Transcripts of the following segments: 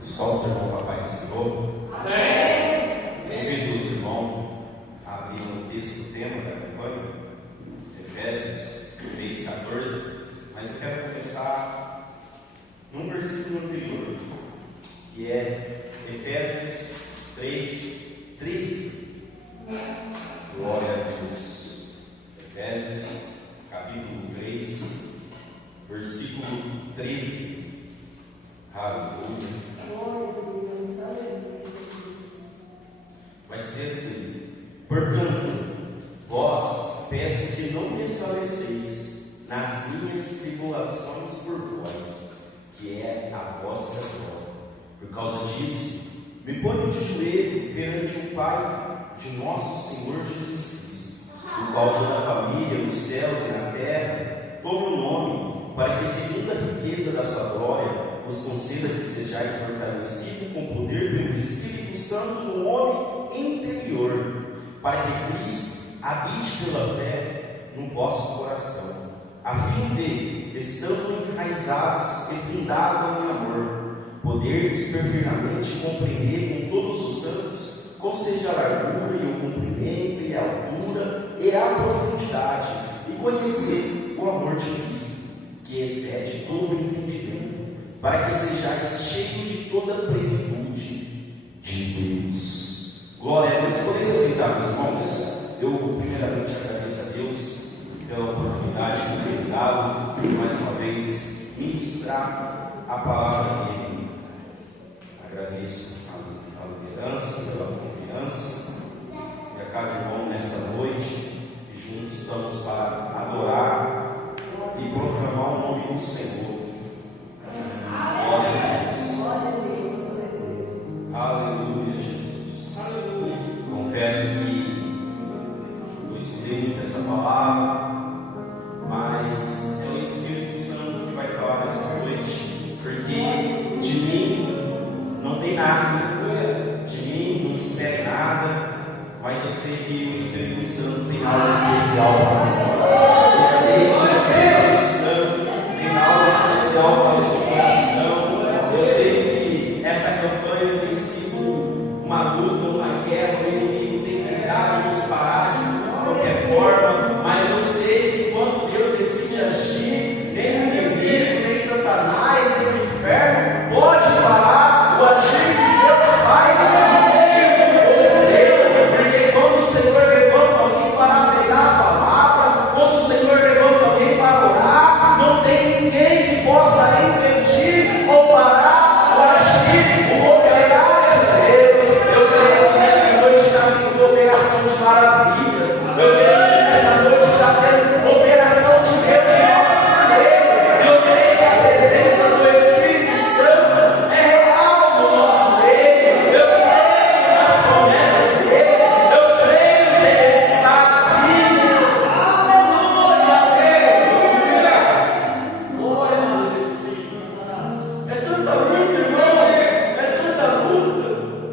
Solta o irmão Papai do Senhor. Amém. Convido os irmãos a abrir o texto do tema da campanha, Efésios 3:14. Mas eu quero começar num versículo anterior, que é Efésios 3:13. Glória a Deus. Efésios capítulo 3, versículo 13. Aleluia. Vai dizer assim: portanto, vós peço que não desfaleceis nas minhas tribulações por vós, que é a vossa glória. Por causa disso, me ponho de joelho perante o Pai de nosso Senhor Jesus Cristo, o qual toda a família nos céus e na terra tome o nome, para que segundo a riqueza da sua glória vos conceda que sejais fortalecidos com poder pelo Espírito Santo no homem interior, para que Cristo habite pela fé no vosso coração, a fim de, estando enraizados e fundados em amor, poderdes perfeitamente compreender com todos os santos qual seja a largura e o comprimento e a altura e a profundidade, e conhecer o amor de Cristo, que excede todo o entendimento, para que sejais cheios de toda a plenitude de Deus. Glória a Deus. Podem se sentar, meus irmãos. Eu primeiramente agradeço a Deus pela oportunidade de ter dado mais uma vez ministrar a palavra dele. Agradeço a liderança pela confiança e a cada irmão nesta noite, e juntos estamos para adorar e proclamar o nome do Senhor. Glória a Deus. Aleluia, Jesus. Confesso que eu estudei muito essa palavra, mas é o Espírito Santo que vai falar nessa noite, porque de mim não tem nada, de mim não espere nada, mas eu sei que o Espírito Santo tem algo especial para você. Eu sei que o Espírito Santo tem algo especial para o seu coração. Eu sei que essa campanha tem sido uma luta, uma guerra, o inimigo tem tentado nos parar de qualquer forma, mas eu sei que quando Deus decide agir, nem o inimigo, nem Satanás, nem o inferno pode parar o agir que Deus faz no meio, porque quando o Senhor levanta alguém para pegar a palavra, quando o Senhor levanta alguém para orar, não tem ninguém que possa impedir ou parar o agir, o operar de Deus. Eu creio que nessa noite está vindo operação de maravilhas. Eu creio que nessa noite está tendo operação de Deus em nosso meio. Eu sei que a presença do Espírito Santo é real no nosso meio. Eu creio nas promessas dele. Eu creio que ele está aqui. Aleluia, aleluia. Glória a Deus. É tanta luta, irmão. É tanta luta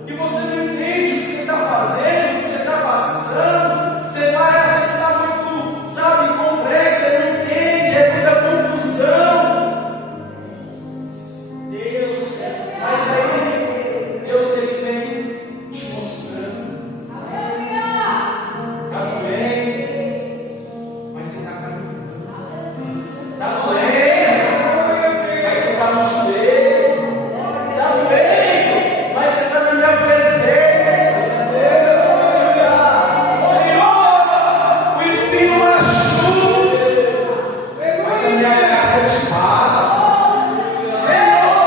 que você não entende o que você está fazendo, o que você está passando. Você parece estar muito, sabe, complexo, você não entende, é muita confusão. Mas aí, Deus ele vem te mostrando. Está doendo, mas você está caminhando. Está doendo, mas você está no joelho. Está doendo, mas você está na minha presença. Senhor, o espinho machuca, mas a minha graça te basta. Senhor,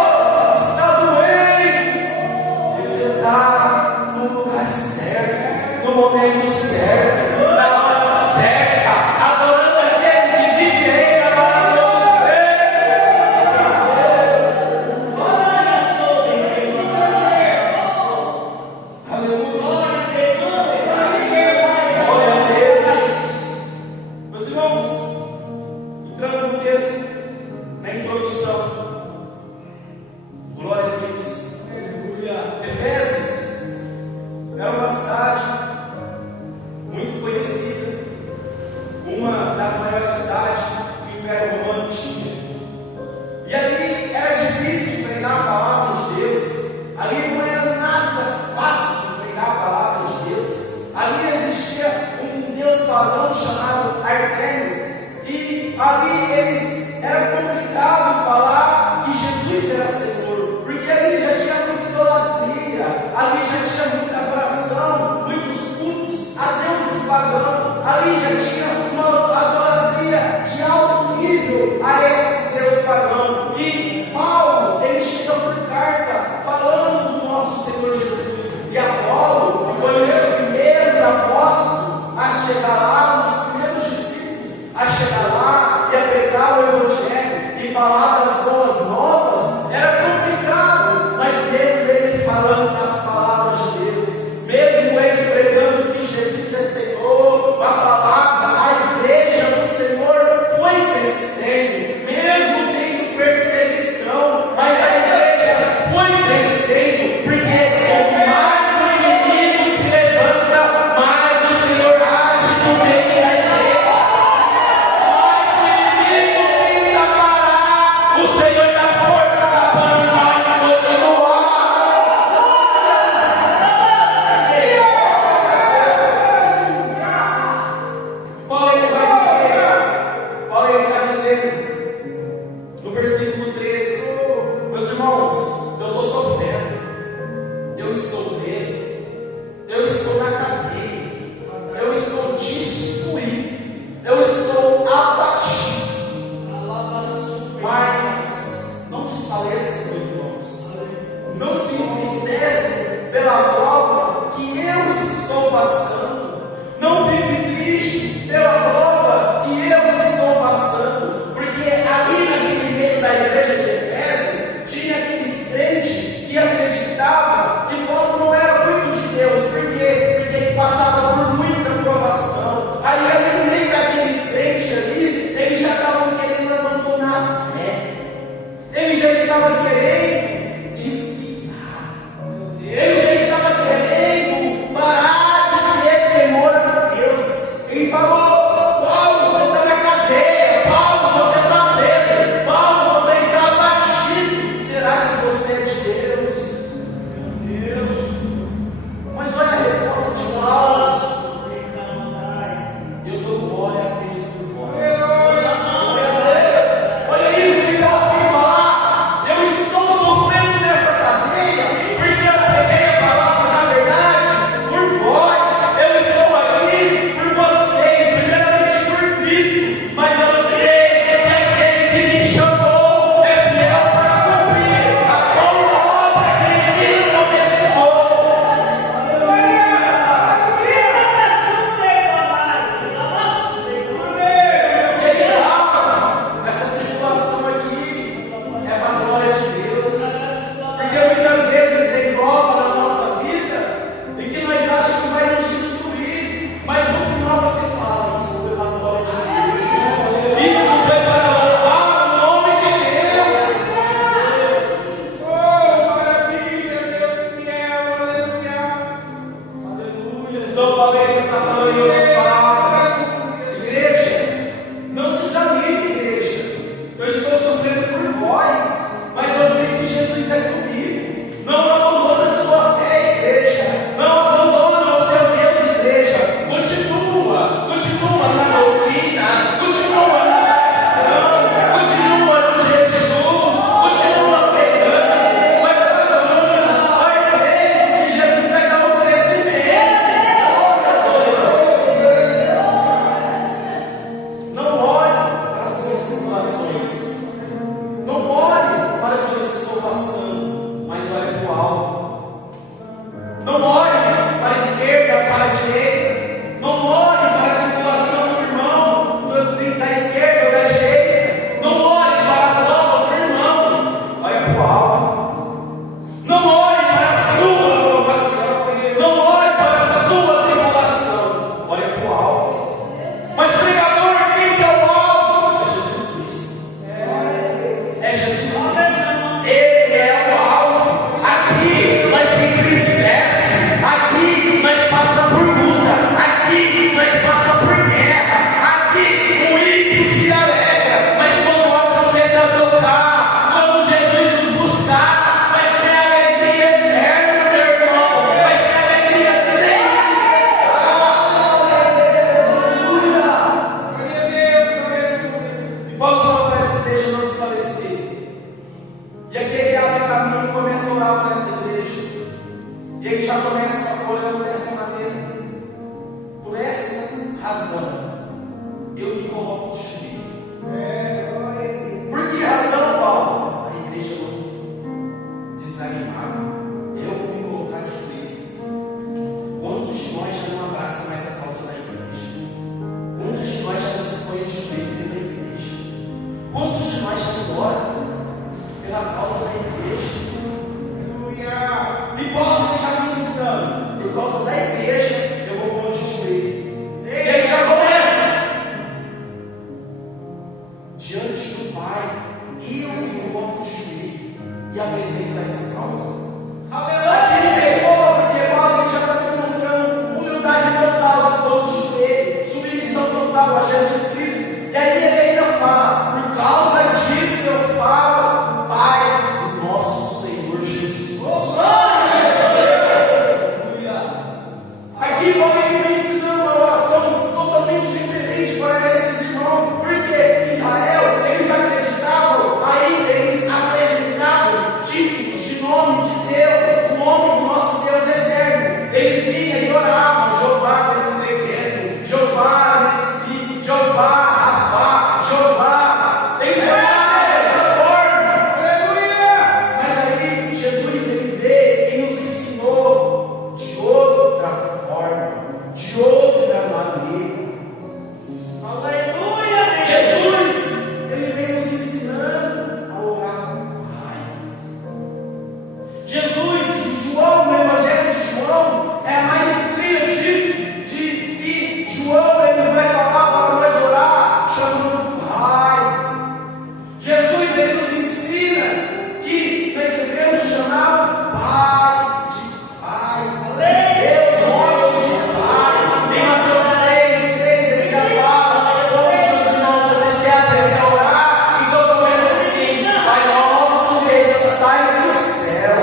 faleças, meus irmãos. Não se entristece pela prova que eu estou passando. Não fique triste pela prova que eu estou passando. Porque ali naquele meio da igreja de Efésio, tinha aqueles crentes que acreditavam que Paulo não era muito de Deus. Por quê? Porque ele passava por muita provação. Aí ali no meio daqueles crentes ali, eles já estavam querendo abandonar a fé. Ele já estava querendo desviar. Ele já estava querendo parar de ter temor a Deus. Ele falou: Paulo, você está na cadeia. Paulo, você está preso. Paulo, você está abatido. Será que você é de Deus? Meu Deus. Mas olha a resposta de Paulo. Eu dou glória a Deus por vós. Olha isso que Paulo tem que falar. Eu estou sofrendo nessa cadeia porque eu preguei a palavra da verdade por vós. Eu estou aqui por vocês, primeiramente por Cristo. Mas eu sei que aquele que me chamou é fiel para cumprir a boa obra que ele começou. Ele fala, essa tribulação aqui é a glória de Deus. Porque muitas vezes tem prova na nossa vida e que nós achamos que vai nos destruir, mas no final você fala: isso foi para a glória de Deus, isso foi para louvar o nome de Deus. Maravilha, Deus fiel, aleluia. Então, Paulo está falando em outras palavras: igreja, não desanime, igreja. Eu estou sofrendo por vós, mas eu sei que Jesus é comigo. Não abandona a sua fé, igreja. Não abandona o seu Deus, igreja. Continua na doutrina, continua na oração, continua no jejum, continua pregando, vai crer que Jesus vai dar um crescimento. Não olhe para as minhas tribulações, não olhe para o que eu estou passando, mas olhe para o alvo. Não olhe para a esquerda, para a direita, não olhe para a tribulação do irmão, da esquerda ou da direita, não olhe para a prova do irmão, olhe para o alvo. Não olhe para a sua provação, não olhe para a sua tribulação, olhe para o alvo. Mas pregador, quem que é o alvo? É Jesus Cristo. É Jesus Cristo. Ele é o alvo. Aqui nós se entristece, aqui nós passa por luta, aqui nós passa por guerra, aqui o ímpio se alegra, mas quando a trombeta tocar, quando Jesus nos buscar, vai ser alegria eterna, meu irmão, vai ser alegria sem cessar. E Paulo falou para essa igreja não desfalecer. E aqui ele abre caminho e começa a orar para essa igreja. E ele já começa orando dessa maneira: por essa razão, eu me coloco de joelho. Por que razão, Paulo? A igreja não desanimar. Eu vou me colocar de joelho. Quantos de nós já não abraçam mais a causa da igreja? Quantos de nós já não se põem de joelho pela igreja? Quantos de nós já não oram pela causa da igreja? E Paulo já está me ensinando: por causa da igreja, eu vou pôr de joelho. E ele já começa: diante do Pai, eu me coloco de joelho e apresento essa causa. Aqui ele pegou, porque Paulo ele já está demonstrando humildade total, se pondo de joelho, submissão total a Jesus Cristo. E aí ele ainda fala: por causa disso eu falo, Pai do nosso Senhor Jesus. Aqui Paulo ele me ensinando uma oração totalmente diferente para esses irmãos, porque Israel, eles acreditavam, ainda eles apresentavam títulos de nome de Jesus, João, no Evangelho de João, é a maestria disso, de que João ele vai falar para nós orar, chamando Pai. Jesus ele nos ensina que nós devemos chamar o Pai de Pai. Deus nosso de Pai. Em Mateus 6, ele já fala, meus irmãos, vocês querem aprender a orar? Então começa assim, Pai nosso que estais no céu.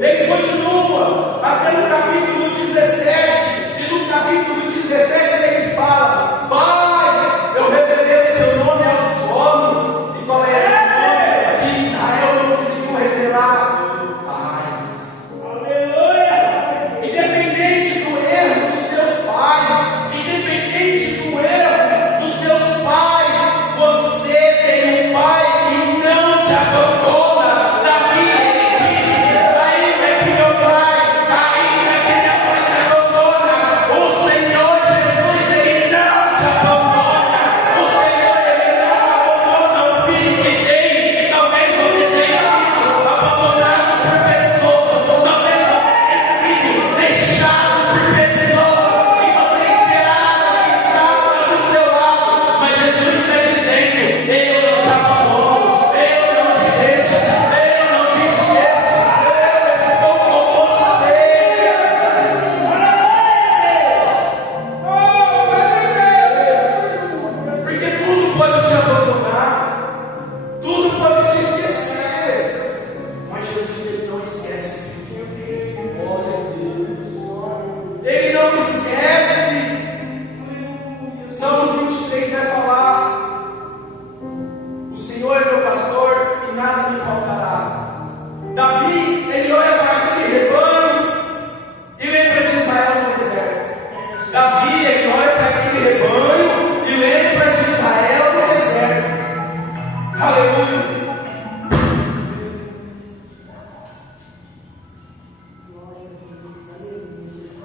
Ele continua até no capítulo 17, e no capítulo 17 ele fala: Pai, eu revelei o seu nome aos homens. E qual é esse nome? Que Israel não conseguiu revelar. Pai. Aleluia! Independente do erro dos seus pais, independente do erro dos seus pais, você tem um pai que não te abandona.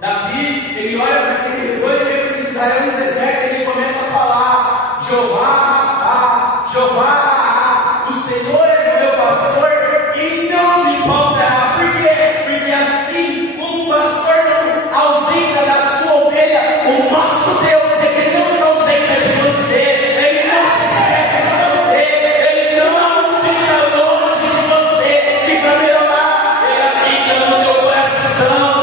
Davi, ele olha para aquele rebanho e lembra de Israel no deserto, ele começa a falar: Jeová, Jeová, o Senhor é meu pastor e não me faltará. Por quê? Porque assim como o pastor não ausenta da sua ovelha, o nosso Deus, ele não se ausenta de você, ele não se esquece de você, ele não fica longe de você, e para melhorar, ele habita no teu coração.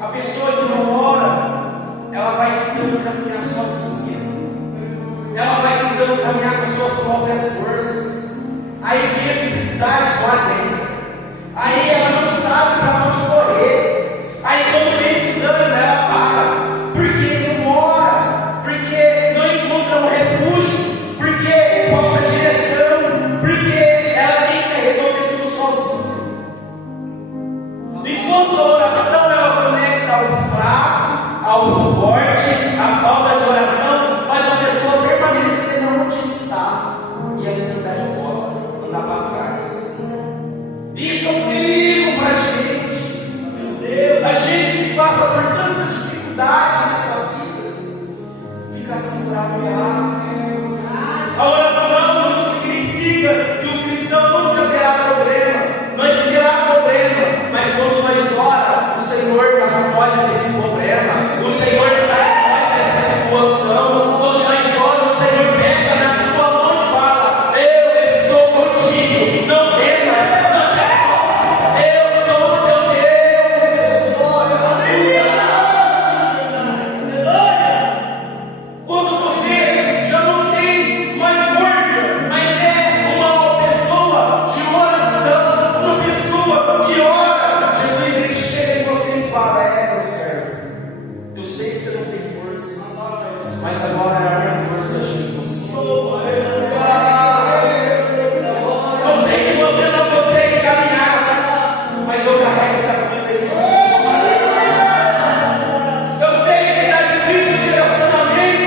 A pessoa que não ora, dificuldade com a dentro. Aí ela não sabe para onde correr. Aí quando vem desânimo, ela para. Porque não mora, porque não encontra um refúgio, porque falta direção, porque ela tenta resolver tudo sozinha. Enquanto a oração ela conecta ao fraco, ao forte, a falta de oração faz a pessoa permanecer onde está e ainda andar de costa, andar para trás. Isso é um perigo para a gente. Meu Deus, a gente que passa por tanta dificuldade nessa vida, fica sem trabalhar. A oração não significa que o cristão nunca terá problema. Nós terá problema, mas quando nós oramos, o Senhor está com nós nesse problema. O Senhor está com nós nessa situação. Quando nós oramos, o Senhor pega na sua mão e fala: eu estou contigo, não temas, não te assustes, eu sou o teu Deus. Quando você já não tem mais força, mas é uma pessoa de oração, uma pessoa que ora, Jesus ele chega em você e fala: meu servo, eu sei que você não tem força, mas agora é a minha força agindo em você. Eu sei que você não consegue caminhar, mas eu carrego essa cruz dentro de você. Eu sei que está difícil de relacionamento,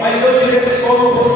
mas eu te abençoo você.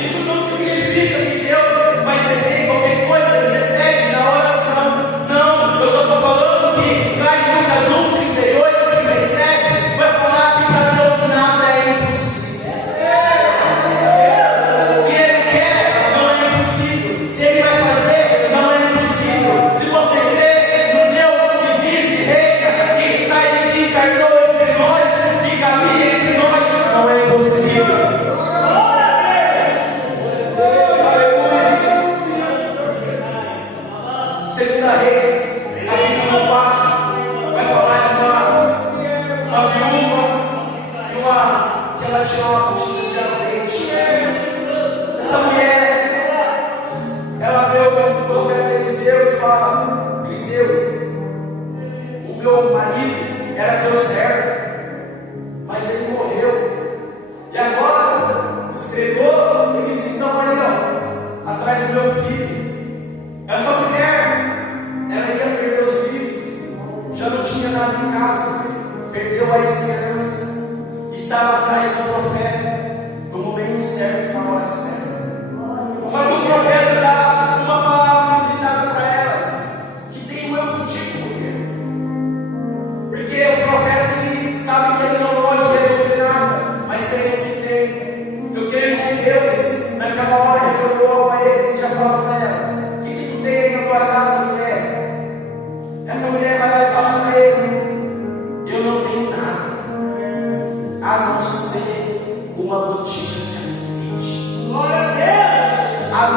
Isso não significa que Deus vai ceder qualquer coisa que você pede na oração. Não,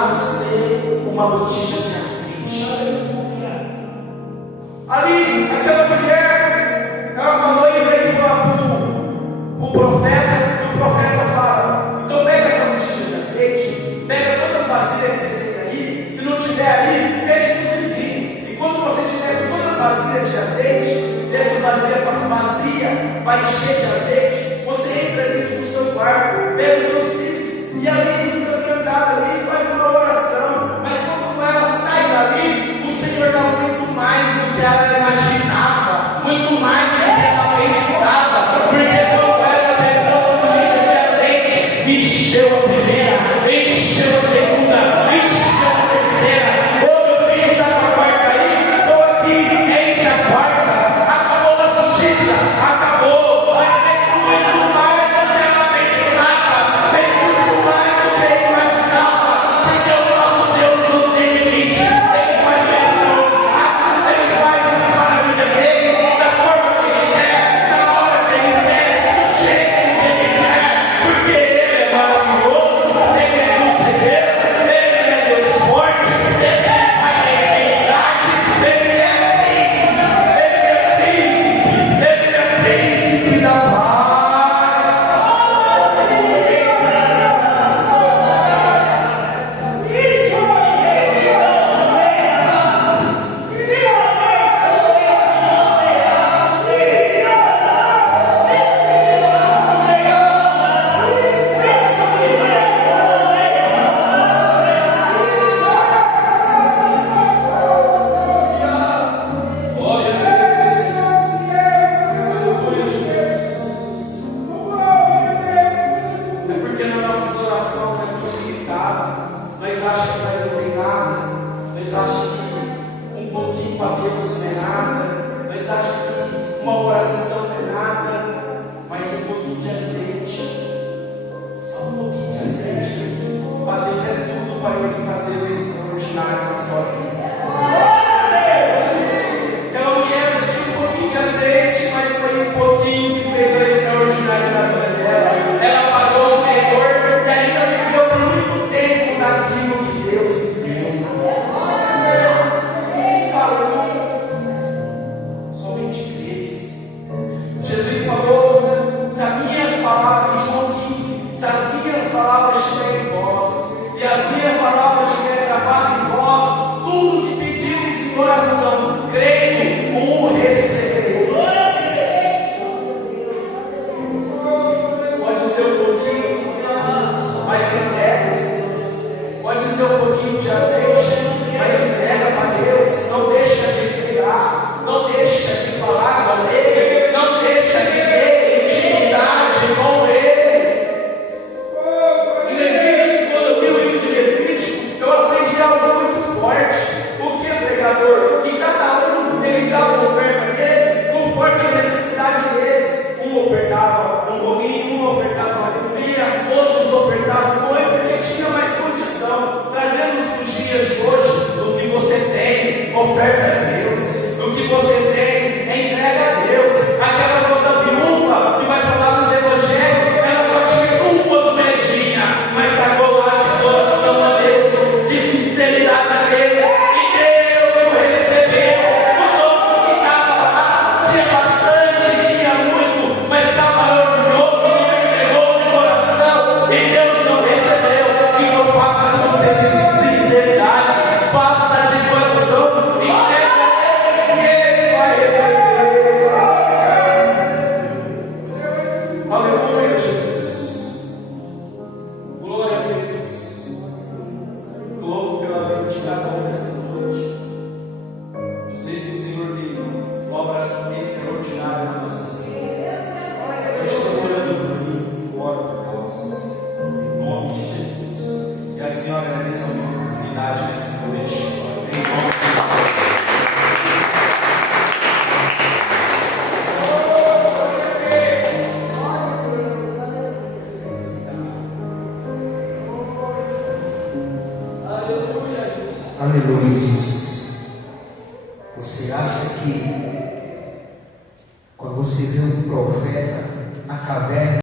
a você uma botija de azeite. Ali, aquela mulher, ela falou isso aí para o profeta, e o profeta fala: então pega essa botija de azeite, pega todas as vasilhas que você tem aí, se não tiver aí, pede para os vizinhos. E quando você tiver com todas as vasilhas de azeite, essa vasilha vazia vai encher de azeite, você entra dentro do seu quarto, pega os seus filhos, e ali fica trancado ali, faz uma oração. Mas quando ela sai dali, o Senhor dá muito mais do que ela imaginava, muito mais do que ela pensava, porque quando ela pegou a botija de azeite, encheu a primeira, encheu a segunda, encheu a terceira. Ô meu filho, está com a quarta aí? Estou aqui, enche a quarta. Acabou as botijas, acabou, mas tem muito mais do que ela pensava, tem muito mais do que imaginava, porque o nosso Deus não tem limite. Ele faz o extraordinário, ele faz as maravilhas dele, da forma que ele quer, na hora que ele quer, do jeito que ele quer, porque ele é maravilhoso, ele é conselheiro, ele é Deus forte, ele é Pai da eternidade, ele é príncipe da paz. É porque na nossa oração é muito limitada, nós achamos que nós não tem nada, nós achamos que um pouquinho para Deus não é nada, nós achamos que uma oração não é nada, mas um pouquinho de azeite, só um pouquinho de azeite, para Deus é tudo, para Ele fazer o extraordinário na sua vida. Aquela mulher só tinha um pouquinho de azeite, mas foi um pouquinho que fez o extraordinário na vida dela. Ela pagou o Senhor e ainda viveu por muito tempo daquilo que Deus deu. Aleluia. Somente crês. Jesus falou: se as minhas palavras, em João 15, se as minhas palavras estiverem em vós, e as minhas palavras estiverem gravadas em vós, tudo que pedires em oração, creio, o recebereis. Pode ser um pouquinho, mas entrega. Pode ser um pouquinho de azeite, mas entrega para Deus. Não deixa de entregar, não deixa de falar com Ele, não deixa de ter intimidade com Ele. Em Levítico, quando eu li o livro de Levítico, eu aprendi algo muito forte. O que, pregador? Que cada um, eles davam a oferta dele conforme a necessidade deles. Um ofertava um bolinho, um ofertava uma alegria, outros ofertavam boi, porque tinha mais condição. Trazemos para os dias de hoje: o que você tem, oferta a Deus. O que você tem, entrega a Deus. Aquela conta viúva que vai falar nos evangelhos, ela só tinha duas moedinhas, mas pagou lá de coração a Deus, de sinceridade a Deus, e Deus o recebeu. Os outros que estavam lá, tinha bastante, tinha muito, mas estava orgulhoso, não entregou de coração, e Deus não recebeu. Então faça com sinceridade, faça de coração, entrega a Ele, e Ele vai receber. Aleluia, Jesus. Glória a Deus. Louvo pela vida de cada um nesta noite. Eu sei que o Senhor tem obras extraordinárias nas nossas vidas. Eu estou orando por mim, eu oro por vós, em nome de Jesus. E a Senhora agradeça a minha oportunidade nessa noite, em nome de Jesus. Aleluia, Jesus. Você acha que quando você vê um profeta na caverna,